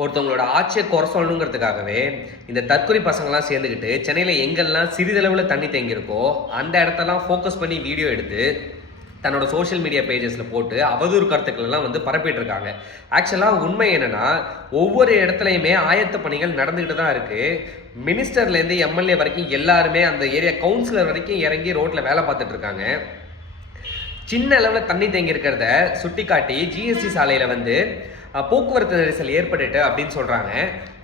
ஒருத்தவங்களோட ஆட்சியை குறை சொல்லணுங்கிறதுக்காகவே இந்த தற்கொலை பசங்கள்லாம் சேர்ந்துக்கிட்டு சென்னையில் எங்கெல்லாம் சிறிதளவில் தண்ணி தேங்கியிருக்கோ அந்த இடத்தெல்லாம் ஃபோக்கஸ் பண்ணி வீடியோ எடுத்து தன்னோட சோஷியல் மீடியா பேஜஸில் போட்டு அவதூறு கருத்துக்கள்லாம் வந்து பரப்பிட்டு இருக்காங்க. ஆக்சுவலாக உண்மை என்னன்னா, ஒவ்வொரு இடத்துலையுமே ஆயத்த பணிகள் நடந்துக்கிட்டு தான் இருக்குது. மினிஸ்டர்லேருந்து எம்எல்ஏ வரைக்கும் எல்லாருமே அந்த ஏரியா கவுன்சிலர் வரைக்கும் இறங்கி ரோட்டில் வேலை பார்த்துட்டு இருக்காங்க. சின்ன அளவில் தண்ணி தேங்கி இருக்கிறத சுட்டி காட்டி ஜிஎஸ்டி சாலையில் வந்து போக்குவரத்து நெரிசல் ஏற்பட்டுட்டு அப்படின்னு சொல்கிறாங்க.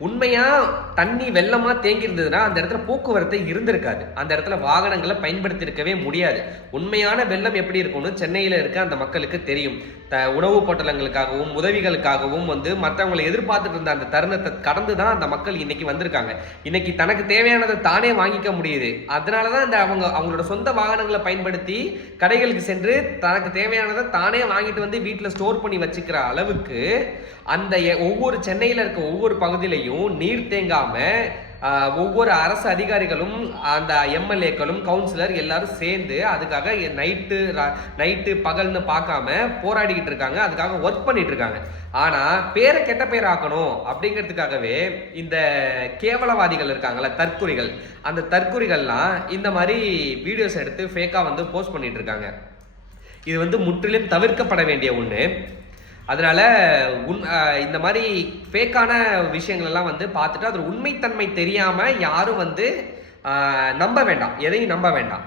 உண்மையாக தண்ணி வெள்ளமாக தேங்கி இருந்ததுன்னா அந்த இடத்துல போக்குவரத்து இருந்திருக்காது, அந்த இடத்துல வாகனங்களை பயன்படுத்தியிருக்கவே முடியாது. உண்மையான வெள்ளம் எப்படி இருக்கும்னு சென்னையில் இருக்க அந்த மக்களுக்கு தெரியும். உணவு பொட்டலங்களுக்காகவும் உதவிகளுக்காகவும் வந்து மற்றவங்களை எதிர்பார்த்துட்டு இருந்த அந்த தருணத்தை கடந்து தான் அந்த மக்கள் இன்னைக்கு வந்திருக்காங்க. இன்னைக்கு தனக்கு தேவையானதை தானே வாங்கிக்க முடியுது. அதனால தான் இந்த அவங்களோட சொந்த வாகனங்களை பயன்படுத்தி கடைகளுக்கு சென்று தனக்கு தேவையானதை தானே வாங்கிட்டு வந்து வீட்டில் ஸ்டோர் பண்ணி வச்சுக்கிற அளவுக்கு அந்த ஒவ்வொரு சென்னையில் இருக்க ஒவ்வொரு பகுதியிலையும் நீர் தேங்காம ஒவ்வொரு அரசு அதிகாரிகளும் அந்த எம்எல்ஏக்களும் கவுன்சிலர் எல்லாரும் சேர்ந்து அதுக்காக நைட்டு பகல்னு பார்க்காம போராடிக்கிட்டு இருக்காங்க, அதுக்காக ஒர்க் பண்ணிட்டு இருக்காங்க. ஆனா பேரை கெட்ட பேர் ஆக்கணும் அப்படிங்கிறதுக்காகவே இந்த கேவலவாதிகள் இருக்காங்கல்ல, தற்குறிகள், அந்த தற்குறிகள்லாம் இந்த மாதிரி வீடியோஸ் எடுத்து ஃபேக்கா வந்து போஸ்ட் பண்ணிட்டு இருக்காங்க. இது வந்து முற்றிலும் தவிர்க்கப்பட வேண்டிய ஒன்று. அதனால இந்த மாதிரி ஃபேக்கான விஷயங்கள்லாம் வந்து பார்த்துட்டு அது உண்மைத்தன்மை தெரியாமல் யாரும் வந்து நம்ப வேண்டாம், எதையும் நம்ப வேண்டாம்.